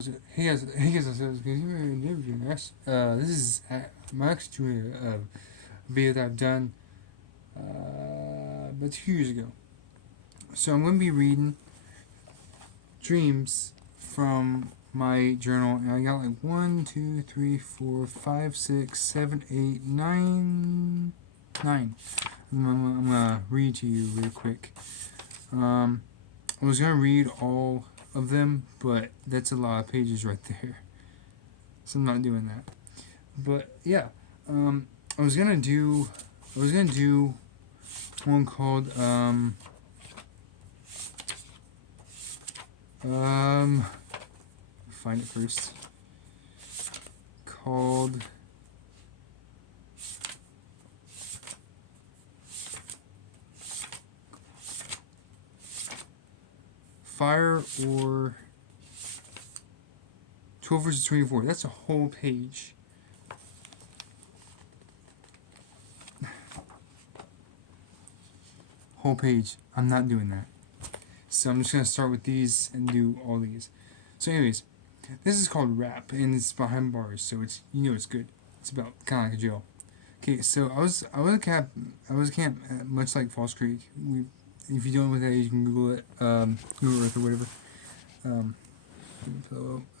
Hey guys, this is my next video that I've done about 2 years ago. So I'm going to be reading dreams from my journal, and I got like 1, 2, 3, 4, 5, 6, 7, 8, 9, 9. I'm gonna read to you real quick. I was gonna read all of them, but that's a lot of pages right there, so I'm not doing that. But yeah, I was gonna do one called find it first, called Fire or 12 versus 24. That's a whole page. Whole page. I'm not doing that. So I'm just going to start with these and do all these. So anyways, this is called Rap, and it's behind bars, so it's, it's good. It's about kind of like a jail. Okay, so I was a camp, much like Falls Creek. If you don't know what that is, you can Google it, Google Earth or whatever. A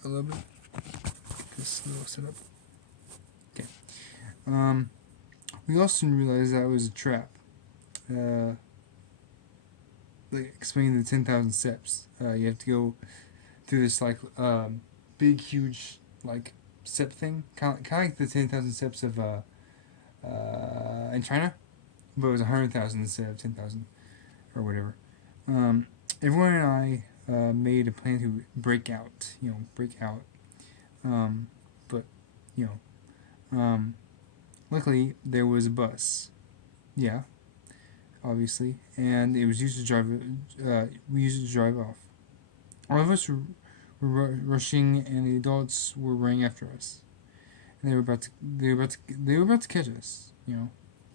little bit. This little setup. Okay. We also realized that it was a trap. Like explaining the 10,000 steps. You have to go through this like big, huge like step thing, kind of like the 10,000 steps of in China, but it was 100,000 instead of 10,000 or whatever. Everyone and I made a plan to break out. But luckily there was a bus. Yeah, obviously, and it was used to drive. We used it to drive off. All of us were rushing, and the adults were running after us. And they were about to catch us.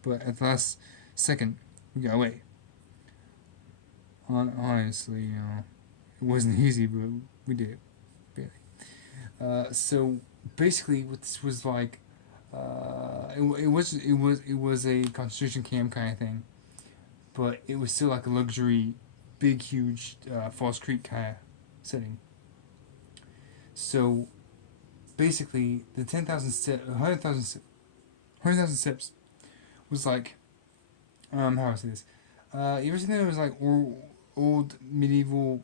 But at the last second, we got away. Honestly, it wasn't easy, but we did it. Barely. So basically, what this was like, it was a concentration camp kind of thing, but it was still like a luxury, big, huge Falls Creek kind of setting. So basically, the 100,000 steps was like, how do I say this? You ever seen that? It was like old medieval.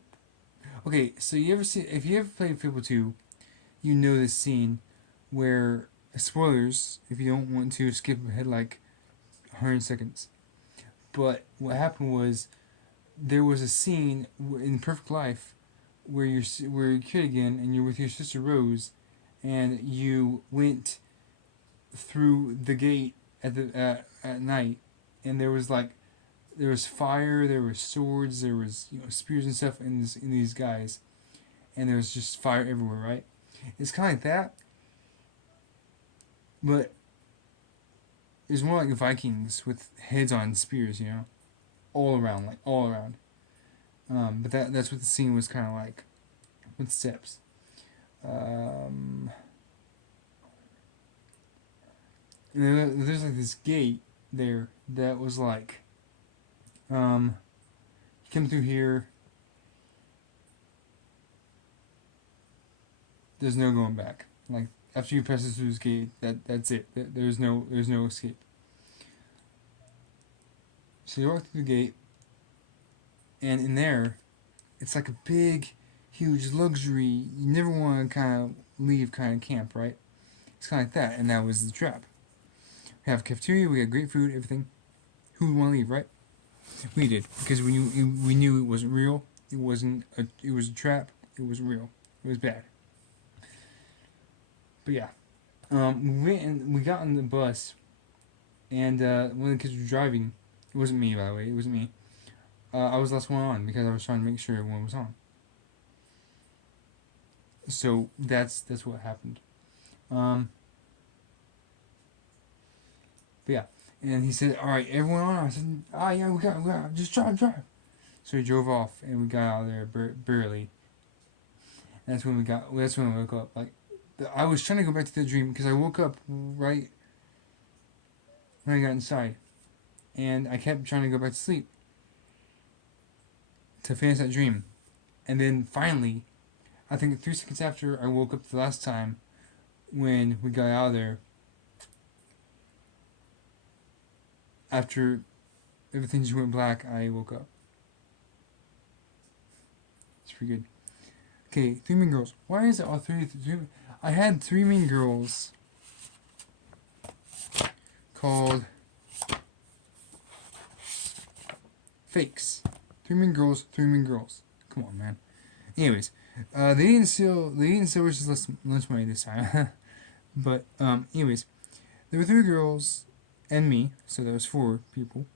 Okay, so if you ever played Fable 2, you know this scene where, spoilers if you don't want to skip ahead like 100 seconds. But what happened was, there was a scene in Perfect Life where you're a kid again, and you're with your sister Rose, and you went through the gate at night, and there was fire, there was swords, there was spears and stuff in these guys, and there was just fire everywhere, right? It's kind of like that, but it's more like Vikings with heads on spears, all around. But that's what the scene was kind of like, with steps. And there's like this gate there that was like, you come through here, there's no going back. Like, after you pass through this gate, that's it. There's no escape. So you walk through the gate, and in there, it's like a big, huge luxury. You never want to kind of leave kind of camp, right? It's kind of like that, and that was the trap. We have a cafeteria, we got great food, everything. Who would want to leave, right? We did, because we knew it wasn't real. It was a trap. It wasn't real. It was bad. But yeah, we got on the bus, and one of the kids was driving. It wasn't me, by the way. It wasn't me. I was the last one on because I was trying to make sure everyone was on. So that's what happened. But yeah, and he said, "All right, everyone on." I said, yeah, we got, just drive." So he drove off, and we got out of there barely. That's when we got. That's when I woke up. Like, I was trying to go back to the dream because I woke up right when I got inside, and I kept trying to go back to sleep to finish that dream, and then finally, I think 3 seconds after I woke up the last time, when we got out of there, after everything just went black, I woke up. It's pretty good. Okay, Three Mean Girls. Why is it all three? I had Three Mean Girls called Fakes. Three Mean Girls, Three Mean Girls. Come on, man. Anyways, they didn't steal Rich's lunch money this time. But anyways, there were 3 girls and me, so there was 4 people.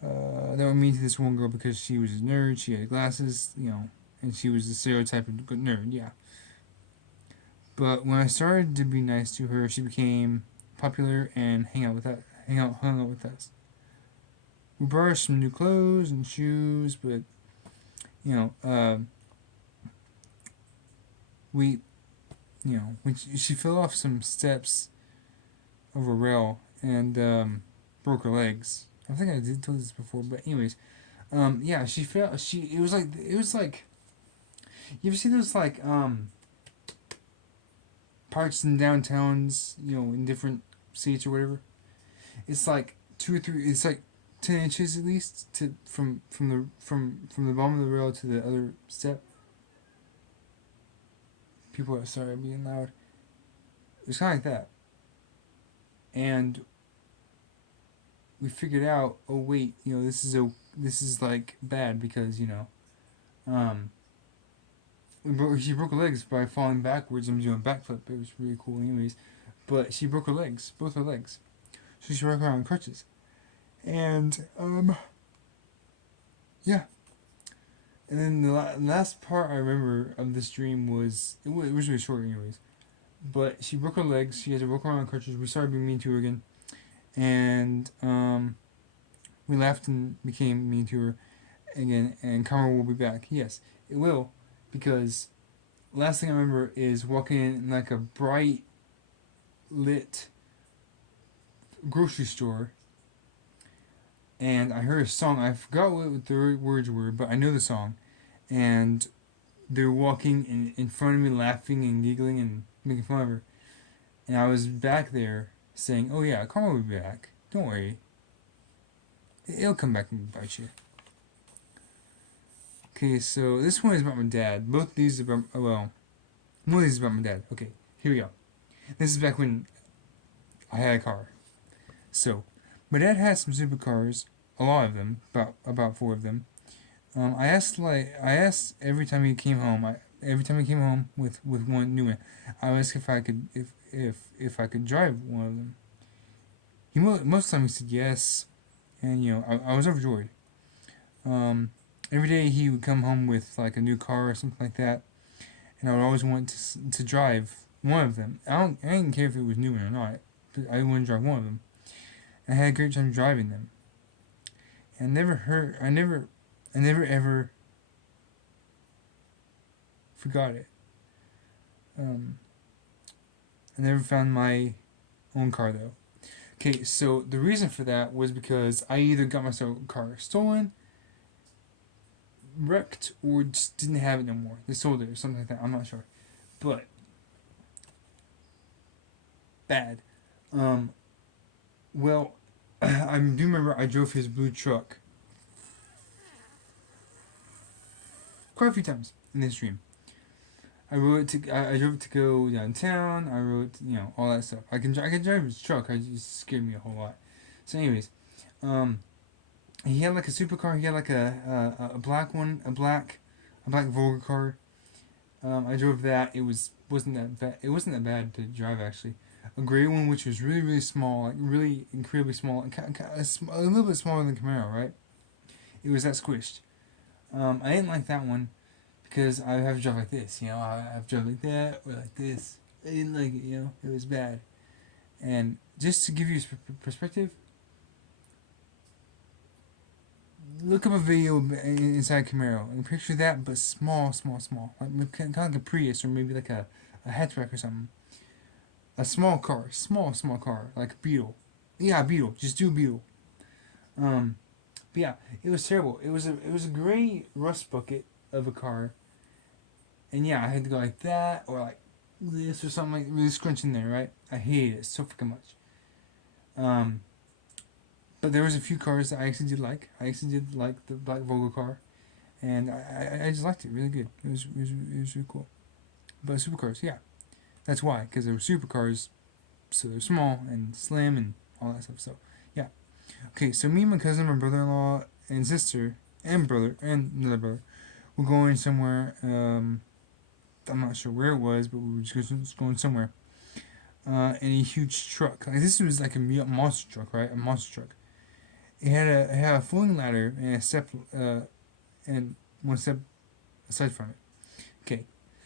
That were mean to this one girl because she was a nerd. She had glasses, and she was the stereotype of good nerd. Yeah. But when I started to be nice to her, she became popular and hung out with us. We bought her some new clothes and shoes, but when she fell off some steps of a rail and broke her legs. I think I did tell this before, but anyways, yeah, she fell. It was like you ever see those like parks in downtowns, in different states or whatever. It's like 2 or 3. It's like 10 inches at least from the bottom of the rail to the other step. People are sorry I'm being loud. It's kind of like that. And we figured out, oh wait, this is like bad because she broke her legs by falling backwards and doing a backflip. It was really cool, anyways. But she broke her legs, both her legs, so she walked around on crutches. And yeah. And then the last part I remember of this dream was it was really short, anyways. But she broke her legs. She had to walk around on crutches. We started being mean to her again, and we laughed and became mean to her again. And karma will be back. Yes, it will, because last thing I remember is walking in like a bright lit grocery store, and I heard a song. I forgot what the words were, but I know the song. And they're walking in front of me, laughing and giggling and making fun of her. And I was back there saying, "Oh yeah, karma will be back. Don't worry. It'll come back and bite you." Okay, so this one is about my dad. Both of these are about, one of these is about my dad. Okay, here we go. This is back when I had a car. So, my dad had some supercars, a lot of them, about 4 of them. I asked every time he came home. Every time he came home with one new one, I asked if I could drive one of them. Most of the time he said yes, and I was overjoyed. Every day he would come home with like a new car or something like that, and I would always want to drive one of them. I didn't care if it was new or not, but I wanted to drive one of them. And I had a great time driving them. And I never ever forgot it. I never found my own car though. Okay, so the reason for that was because I either got my car stolen, wrecked, or just didn't have it no more. They sold it or something like that. I'm not sure, but bad. Well, I do remember I drove his blue truck quite a few times in this dream. I drove it to go downtown. I rode, all that stuff. I can drive his truck. It just scared me a whole lot. So, anyways, he had like a supercar. He had like a black one, a black Volga car. I drove that. Wasn't that bad. It wasn't that bad to drive actually. A gray one, which was really really small, like really incredibly small, a little bit smaller than Camaro, right? It was that squished. I didn't like that one because I have to drive like this, I have to drive like that or like this. I didn't like it, it was bad. And just to give you perspective, look up a video inside Camaro and picture that, but small, small, small, like kind of like a Prius or maybe like a hatchback or something. A small car, small, small car, like a Beetle. Yeah, Beetle. Just do Beetle. Um, but yeah, it was terrible. It was a gray rust bucket of a car, and yeah, I had to go like that or like this or something like really scrunch in there, right? I hated it so freaking much. Um, but there was a few cars that I actually did like. I actually did like the black Volvo car, and I just liked it really good. It was really cool. But supercars, yeah, that's why, because they were supercars, so they're small and slim and all that stuff. So yeah, okay. So me and my cousin, my brother-in-law, and sister, and brother, and another brother, were going somewhere. I'm not sure where it was, but we were just going somewhere. In a huge truck. Like this was like a monster truck, right? A monster truck. It had a floating ladder and a step, and one step aside from it. Okay,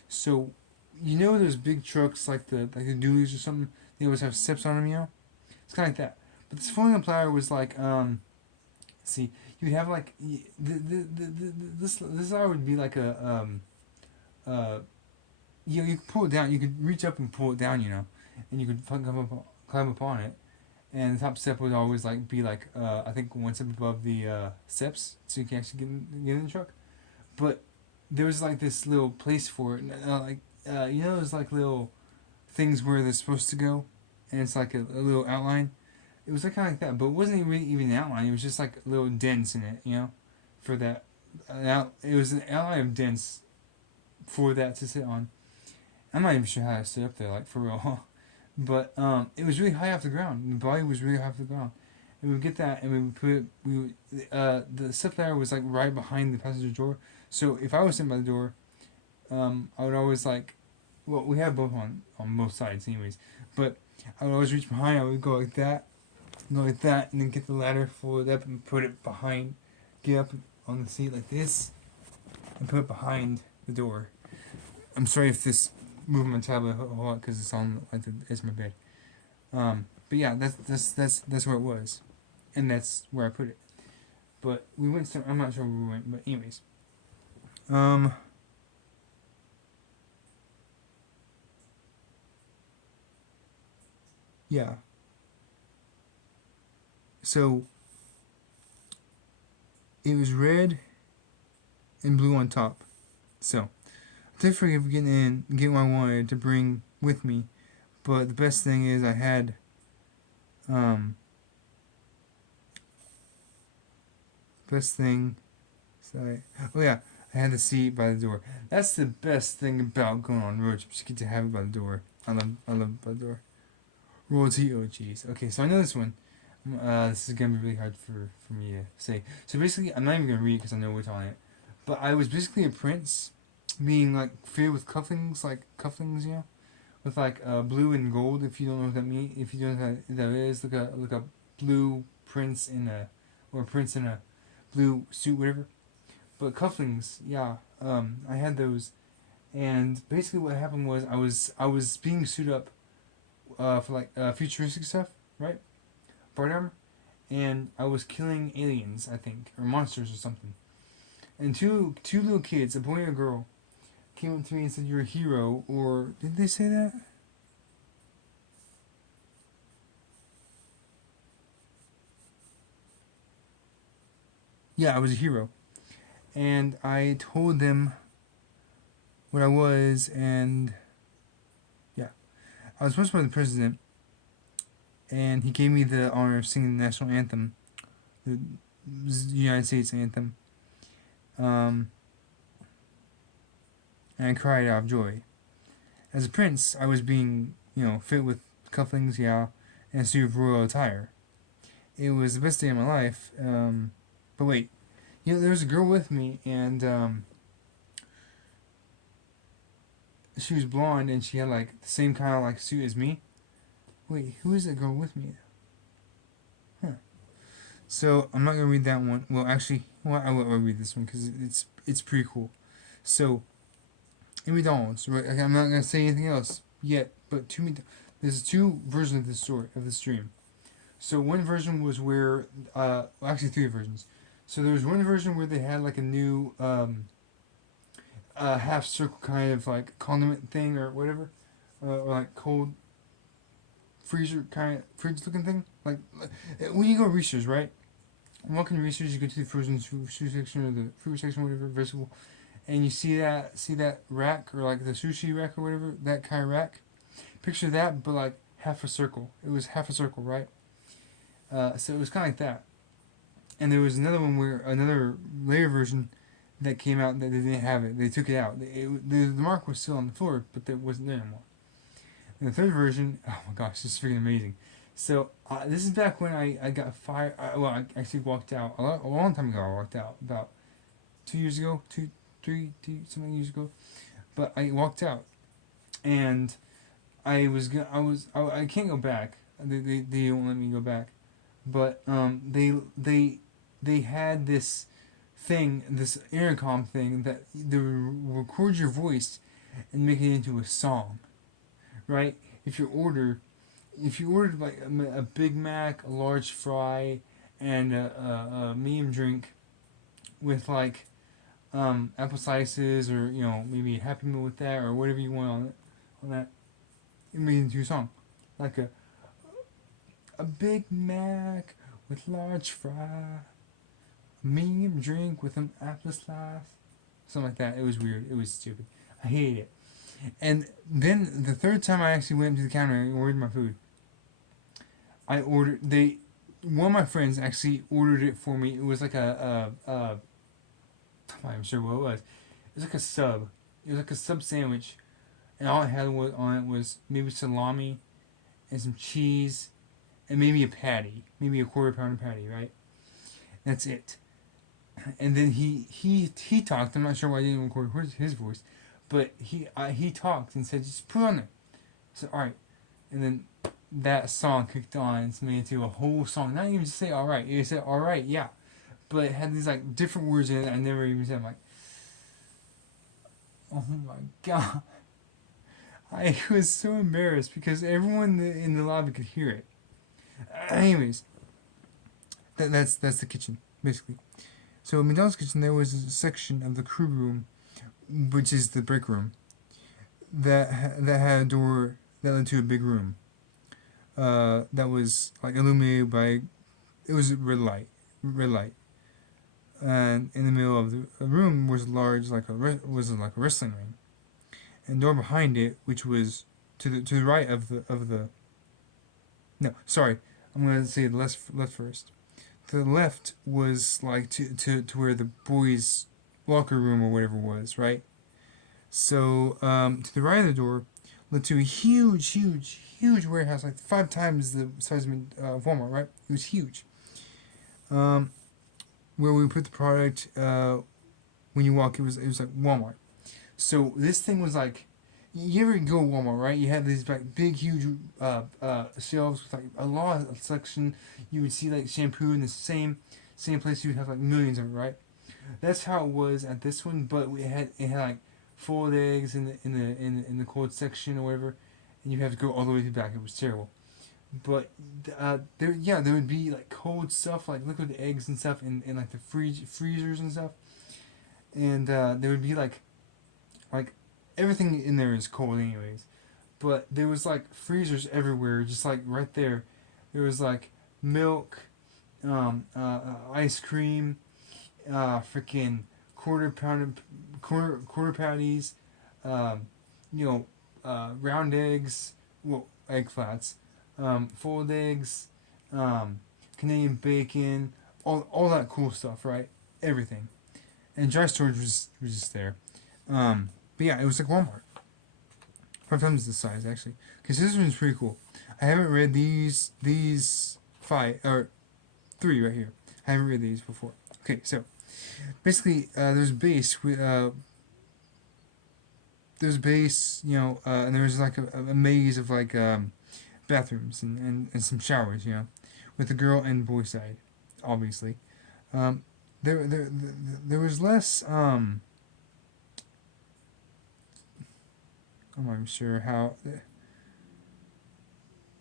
so you know those big trucks like the dualies or something. They always have steps on them, you know. It's kind of like that. But this floating up ladder was like see, you'd have like this ladder would be like uh you could pull it down. You could reach up and pull it down, you know, and you could climb up on it. And the top step would always like be like I think one step above the steps, so you can actually get in the truck. But there was like this little place for it, you know, there's like little things where they're supposed to go, and it's like a little outline. It was like kind of like that, but it wasn't really even an outline. It was just like little dents in it, you know, for that. It was an outline of dents for that to sit on. I'm not even sure how to sit up there, like for real. But it was really high off the ground. The body was really high off the ground, and we would get that, and we would put it. The step ladder was like right behind the passenger door. So if I was sitting by the door, I would always like, well, we have both on both sides, anyways. But I would always reach behind. I would go like that, and then get the ladder, fold it up, and put it behind. Get up on the seat like this, and put it behind the door. I'm sorry if this moving my tablet a whole lot because it's on like the edge of my bed. But yeah, that's where it was, and that's where I put it. But we went. I'm not sure where we went, but anyways. Yeah. So it was red and blue on top. So I did forget getting what I wanted to bring with me, but the best thing is I had best thing. Sorry. Oh yeah, I had the seat by the door. That's the best thing about going on road trips. You get to have it by the door. I love it by the door. Royalty, oh jeez. Okay, so I know this one. This is gonna be really hard for me to say. So basically, I'm not even gonna read it because I know what's on it. But I was basically a prince, being like filled with cufflinks, you know, with like blue and gold. If you don't know what that means, if you don't know what that is, look up blue prince in a or prince in a blue suit, whatever. But cufflinks, yeah, I had those, and basically what happened was I was being suited up for like futuristic stuff, right? Body armor, and I was killing aliens, I think, or monsters or something. And two little kids, a boy and a girl, came up to me and said, "You're a hero," or did they say that? Yeah, I was a hero, and I told them what I was, and yeah, I was supposed to be the president, and he gave me the honor of singing the national anthem, the United States anthem. Um, and I cried out of joy. As a prince, I was being, fit with cufflinks, yeah, and a suit of royal attire. It was the best day of my life. But wait, there was a girl with me, and she was blonde, and she had like the same kind of like suit as me. Wait, who is that girl with me? Huh. So I'm not gonna read that one. Well, actually, I will read this one because it's pretty cool. So in McDonald's, right? I'm not gonna say anything else yet, but there's two versions of this story of this dream. So one version was where, actually three versions. So there was one version where they had like a new half circle kind of like condiment thing or whatever, or like cold freezer kind of fridge looking thing. Like when you go to Reese's, right? Walking to Reese's, you go to the frozen food section or the fruit section, whatever, vegetable, and you see that rack or like the sushi rack or whatever, that kind of rack. Picture that, but like half a circle. It was half a circle, right? So it was kind of like that. And there was another one where another later version that came out that they didn't have it. They took it out. The mark was still on the floor, but it wasn't there anymore. And the third version, oh my gosh, this is freaking amazing. So this is back when I got fired. I actually walked out a long time ago. I walked out about 2 years ago, something years ago. But I walked out, and I can't go back. They won't let me go back. But they had this thing, this intercom thing that they record your voice and make it into a song, right? If you ordered like a Big Mac, a large fry, and a medium drink with like apple slices or maybe a Happy Meal with that or whatever you want on that, it made it into a song, like a Big Mac with large fry, a medium drink with an apple slice, something like that. It was weird. It was stupid. I hated it. And then the third time I actually went to the counter and ordered my food, one of my friends actually ordered it for me. It was like I'm not sure what it was. It was like a sub. It was like a sub sandwich, and all it had on it was maybe salami, and some cheese, and maybe a patty, maybe a quarter pounder patty, right? That's it. And then he talked. I'm not sure why I didn't record his voice, but he talked and said, "Just put it on there." I said, "All right," and then that song kicked on. It's made into a whole song. Not even just say "all right." It said "all right," yeah, but it had these like different words in it I never even said. I'm like, oh my god. I was so embarrassed because everyone in the lobby could hear it. Anyways, that's the kitchen basically. So in McDonald's kitchen there was a section of the crew room, which is the break room, that had a door that led to a big room. That was like illuminated by, it was a red light, and in the middle of the room was large like was like a wrestling ring, and door behind it, which was to the right of the no, sorry, I'm gonna say the left first. The left was like to where the boys' locker room or whatever was, right? So to the right of the door led to a huge warehouse, like 5 times the size of Walmart, right? It was huge. Where we put the product, when you walk, it was like Walmart. So this thing was like, you ever go to Walmart, right? You have these like big, huge shelves with like a lot of selection. You would see like shampoo in the same place. You would have like millions of it, right? That's how it was at this one, but it had like foiled eggs in the cold section or whatever, and you have to go all the way to the back. It was terrible. But there would be like cold stuff like liquid eggs and stuff in like the freezers and stuff, and there would be like everything in there is cold anyways, but there was like freezers everywhere, just like right there. There was like milk, ice cream, freaking quarter patties, um, round eggs, well, egg flats, foiled eggs, Canadian bacon, all that cool stuff, right? Everything, and dry storage was just there. But yeah, it was like Walmart. 5 times the size actually, because this one's pretty cool. I haven't read these 3 right here. I haven't read these before. Okay, so basically, there's base. There's base, and there's like a maze of like bathrooms and some showers, with the girl and boy side, obviously. There was less. I'm not even sure how.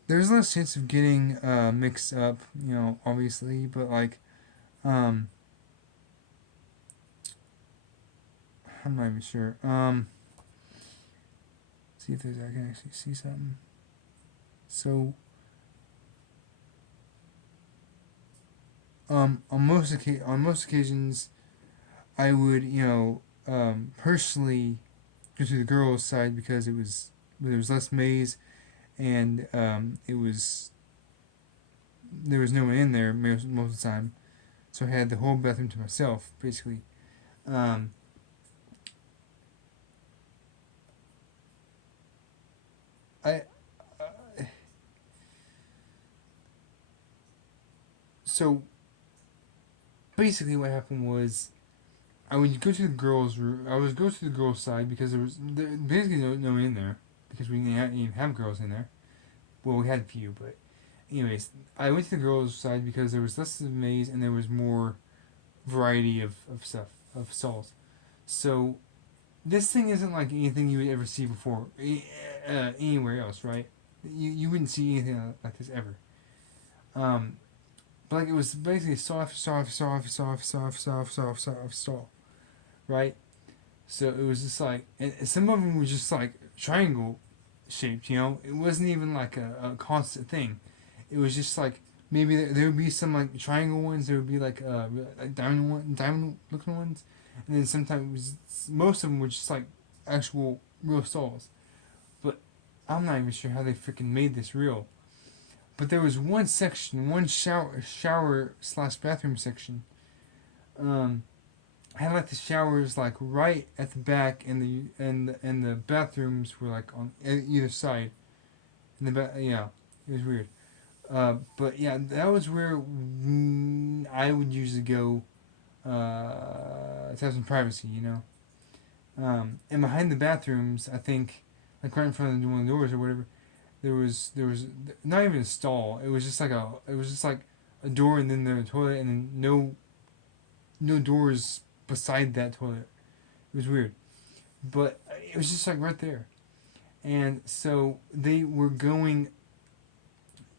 There's less chance of getting mixed up, obviously, but like, I'm not even sure. See if there's I can actually see something. So on most occasions, I would personally go to the girls' side because there was less maze and there was no one in there most of the time, so I had the whole bathroom to myself basically. Um, I so basically what happened was I would go to the girls' room. I would go to the girls' side because there basically no one in there because we didn't even have girls in there. Well, we had a few, but anyways, I went to the girls' side because there was less of a maze and there was more variety of stuff of stalls. So this thing isn't like anything you would ever see before anywhere else, right? You wouldn't see anything like this ever. Um, but like it was basically soft stall, right? So it was just like, and some of them were just like triangle shaped. It wasn't even like a constant thing. It was just like maybe there would be some like triangle ones. There would be like diamond looking ones, and then sometimes most of them were just like actual real stalls. But I'm not even sure how they freaking made this real. But there was one section, one shower slash bathroom section. Um, I had like the showers like right at the back, and the bathrooms were like on either side. And yeah, it was weird. But yeah, that was where I would usually go to have some privacy, and behind the bathrooms, I think, like right in front of one of the doors or whatever, there was not even a stall. It was just like a door and then the toilet and then no doors beside that toilet. It was weird, but it was just like right there. And so they were going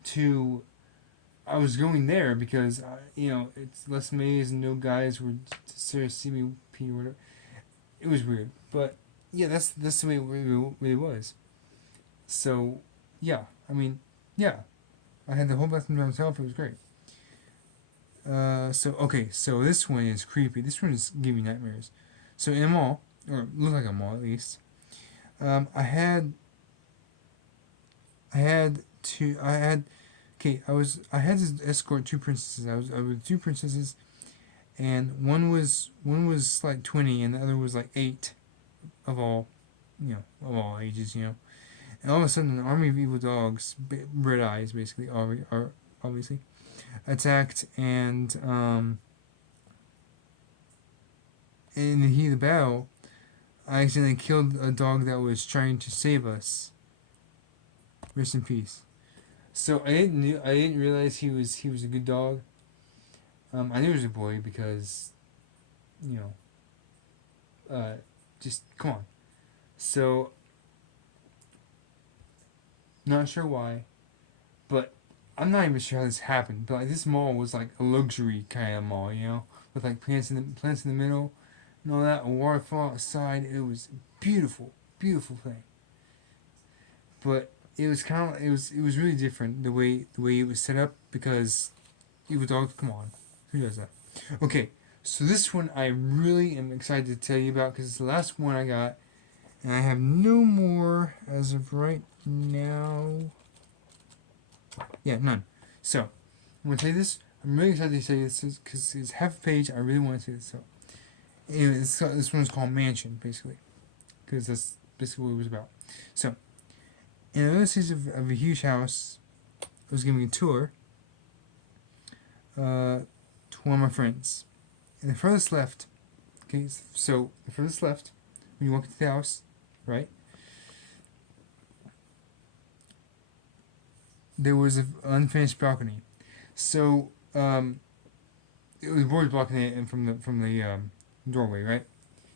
to. I was going there because it's less maze and no guys were to see me pee or whatever. It was weird, but yeah, that's the way it really was. So yeah, I mean, yeah, I had the whole bathroom to myself. It was great. So this one is creepy. This one is giving me nightmares. So in a mall, or looked like a mall at least, um, I had I had two. I had okay. I had to escort two princesses. I was with two princesses, and one was like 20, and the other was like 8, of all, of all ages. And all of a sudden, an army of evil dogs, red eyes, basically, are obviously attacked, and in the heat of the battle, I accidentally killed a dog that was trying to save us. Rest in peace. So I didn't realize he was a good dog. I knew he was a boy because, you just come on. So not sure why, but I'm not even sure how this happened. But like this mall was like a luxury kind of mall, with like plants in the middle, and all that, a waterfall outside. It was beautiful, beautiful thing. But it was kind of it was really different the way it was set up because evil dogs. Come on, who does that? Okay, so this one I really am excited to tell you about because it's the last one I got, and I have no more as of right now. Yeah, none. So I'm gonna tell you this. I'm really excited to tell you this because it's half a page. I really want to say this. So anyway, this one is called Mansion, basically, because that's basically what it was about. So in another season of a huge house, I was giving a tour to one of my friends. And the furthest left, okay, so the furthest left, when you walk into the house, right, there was an unfinished balcony. So, it was boards blocking it and from the doorway, right,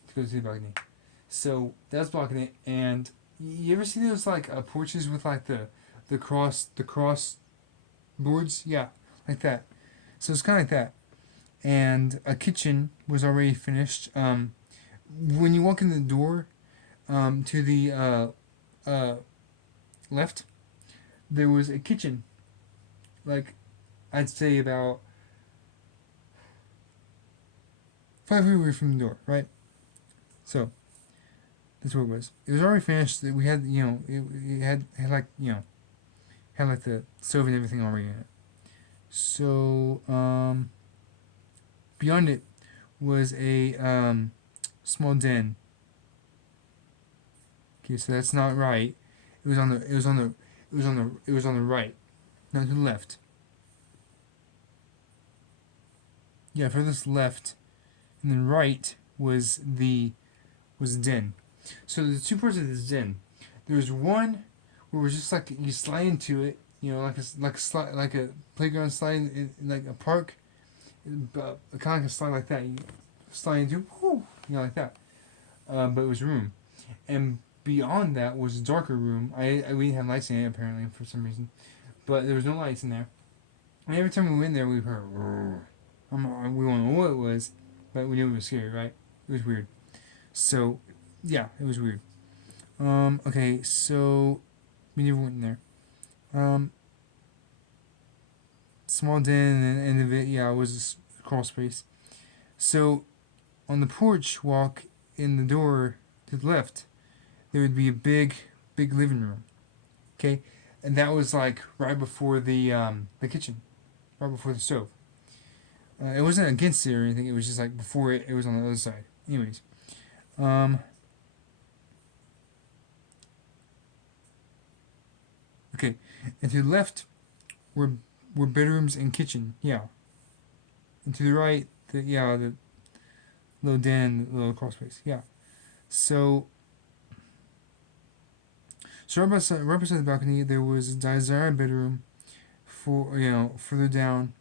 to go to the balcony. So that's blocking it, and you ever see those like porches with like the cross boards? Yeah, like that. So it's kind of like that. And a kitchen was already finished. when you walk in the door, to the uh, left, there was a kitchen. Like, I'd say about 5 feet away from the door, right? So that's what it was. It was already finished. We had, it had like, had like the stove and everything already in it. So beyond it was a small den. Okay, so that's not right. It was on the right, not to the left. Yeah, furthest left, and then right was the den. So the two parts of this den. There was one where it was just like you slide into it, like a playground slide, like a park, kind of like a slide like that. You slide into, whoo, like that. But it was a room, and beyond that was a darker room. We didn't have lights in it apparently for some reason, but there was no lights in there. And every time we went there, we heard. We don't know what it was, but we knew it was scary, right? It was weird. So, yeah, it was weird. Okay, so we never went in there. Small den, and the end of it, yeah, it was a crawl space. So, on the porch walk in the door to the left, there would be a big living room. Okay, and that was like right before the kitchen, right before the stove. It wasn't against it or anything. It was just like before it. It was on the other side. Anyways, okay, and to the left were bedrooms and kitchen. Yeah, and to the right, the little den, the little crawl space. Yeah, so right beside the balcony, there was a desired bedroom for further down.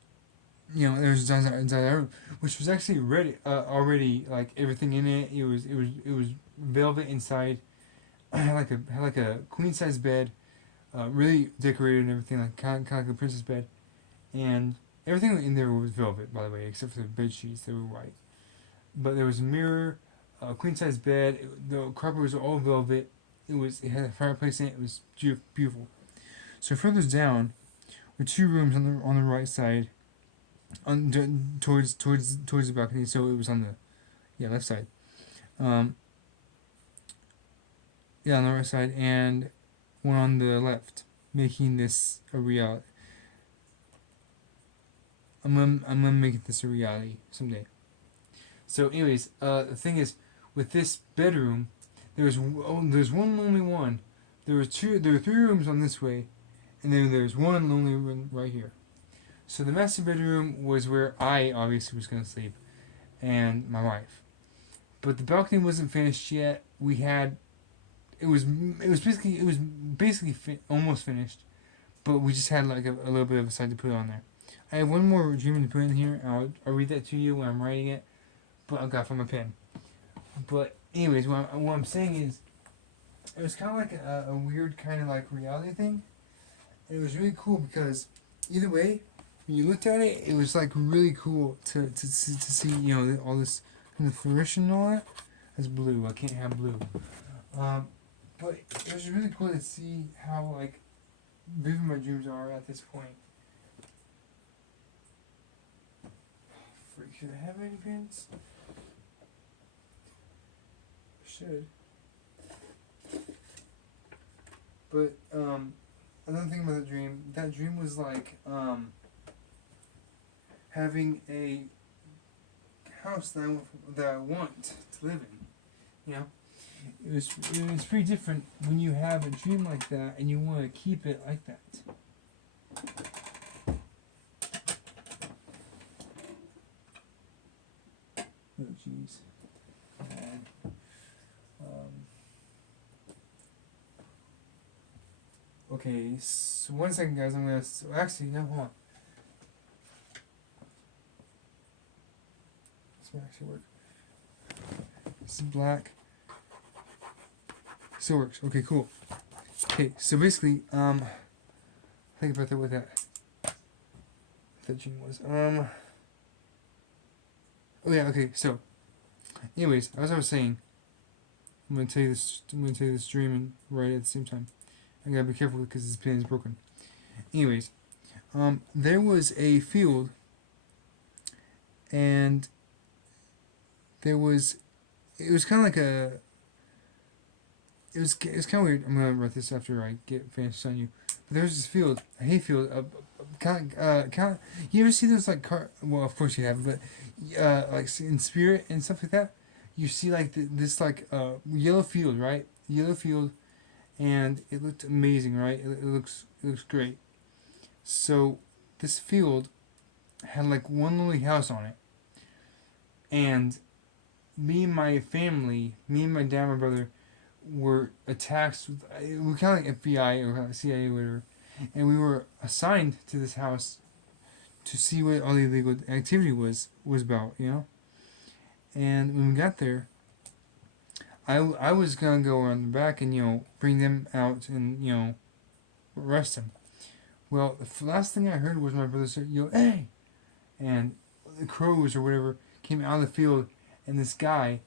There was a desired room, which was actually ready already, like everything in it. It was velvet inside. Had like a queen size bed, really decorated and everything, like kind of like a princess bed, and everything in there was velvet, by the way, except for the bed sheets, they were white. But there was a mirror, a queen size bed. The carpet was all velvet. It had a fireplace in it. It was beautiful. So further down were two rooms on the right side, towards the balcony. So it was on the left side. On the right side, and one on the left, making this a reality. I'm gonna make this a reality someday. So, anyways, the thing is, with this bedroom, there's one lonely one. There were 3 rooms on this way, and then there's one lonely room right here. So the master bedroom was where I obviously was gonna sleep, and my wife. But the balcony wasn't finished yet. It was basically almost finished, but we just had like a little bit of a side to put on there. I have one more dream to put in here. I'll read that to you when I'm writing it, but I've got from a pen. But anyways, what I'm saying is, it was kind of like a weird kind of like reality thing. And it was really cool because either way, when you looked at it, it was like really cool to see all this kind of fluorescent and all that. That's blue. I can't have blue. But it was really cool to see how like vivid my dreams are at this point. Freak, should I have any pins? Should. But another thing about that dream was like having a house that I want to live in. It was pretty different when you have a dream like that and you want to keep it like that. Oh jeez. Okay, so 1 second, guys. I'm gonna. Actually, no, hold on. This might actually work. This is black. Still works. Okay, cool. Okay, so basically, think about that. What that gene was. Oh yeah. Okay, so Anyways, as I was saying, I'm gonna tell you this. I'm gonna tell you this dream and right at the same time. I gotta be careful because this pen is broken. Anyways, there was a field, and there was. It was kind of like a. It was kind of weird. I'm gonna write this after I get finished telling you. But there was this field, a hayfield, You ever see those like car? Well, of course you have, but like in Spirit and stuff like that, you see like this like yellow field, right? Yellow field, and it looked amazing, right? It looks great. So this field had like one little house on it, and me and my dad, and my brother, were attacked. We kind of like FBI or kind of CIA or whatever, and we were assigned to this house to see what all the illegal activity was about, you know. And when we got there, I was gonna go around the back and bring them out and arrest them. Well, the last thing I heard was my brother say, "Yo, hey!" And the crows or whatever came out of the field, and this guy,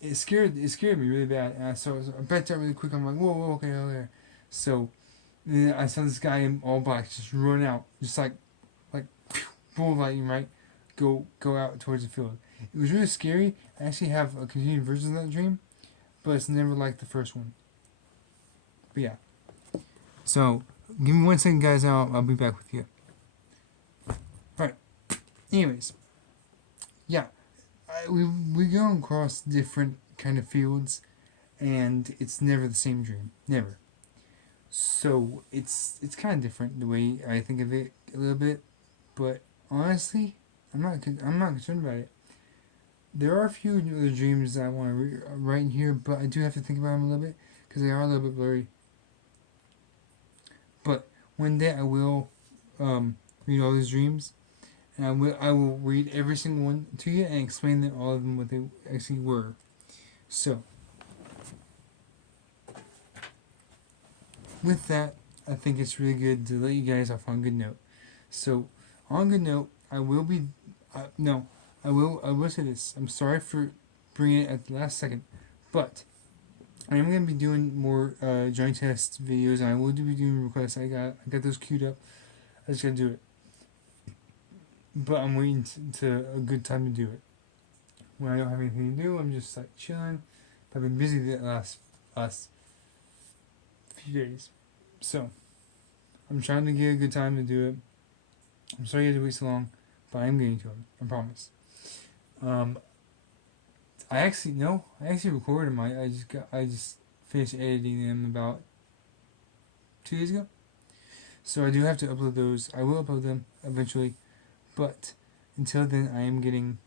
it scared me really bad. And I backed out really quick. I'm like, whoa, whoa, okay, okay. So then I saw this guy in all black just run out, just like bull lightning, right? Go out towards the field. It was really scary. I actually have a continued version of that dream, but it's never like the first one. But yeah. So give me 1 second, guys. I'll be back with you. Alright. Anyways. Yeah. We go across different kind of fields, and it's never the same dream. Never. So it's kind of different the way I think of it a little bit, but honestly, I'm not concerned about it. There are a few other dreams that I want to write in here, but I do have to think about them a little bit because they are a little bit blurry. But one day I will read all these dreams, and I will read every single one to you and explain all of them what they actually were. So, with that, I think it's really good to let you guys off on a good note. So, on a good note, I will say this. I'm sorry for bringing it at the last second, but I am going to be doing more joint test videos, and I will be doing requests. I got those queued up. I just got to do it. But I'm waiting to a good time to do it. When I don't have anything to do, I'm just like chilling. I've been busy the last few days. So, I'm trying to get a good time to do it. I'm sorry you had to wait so long, but I am getting to them. I promise. I actually recorded them. I just finished editing them about 2 days ago. So I do have to upload those. I will upload them eventually, but until then, I'm getting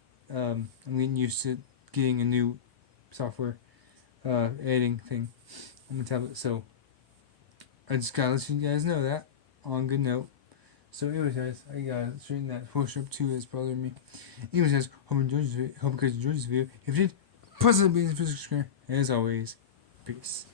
used to getting a new software editing thing on the tablet. So I just gotta let you guys know that on a good note. So anyways, guys, I gotta straighten that push up too. It's bothering me. Anyways, guys, hope you guys enjoyed this video. If you did, positively in the physical screen. As always, peace.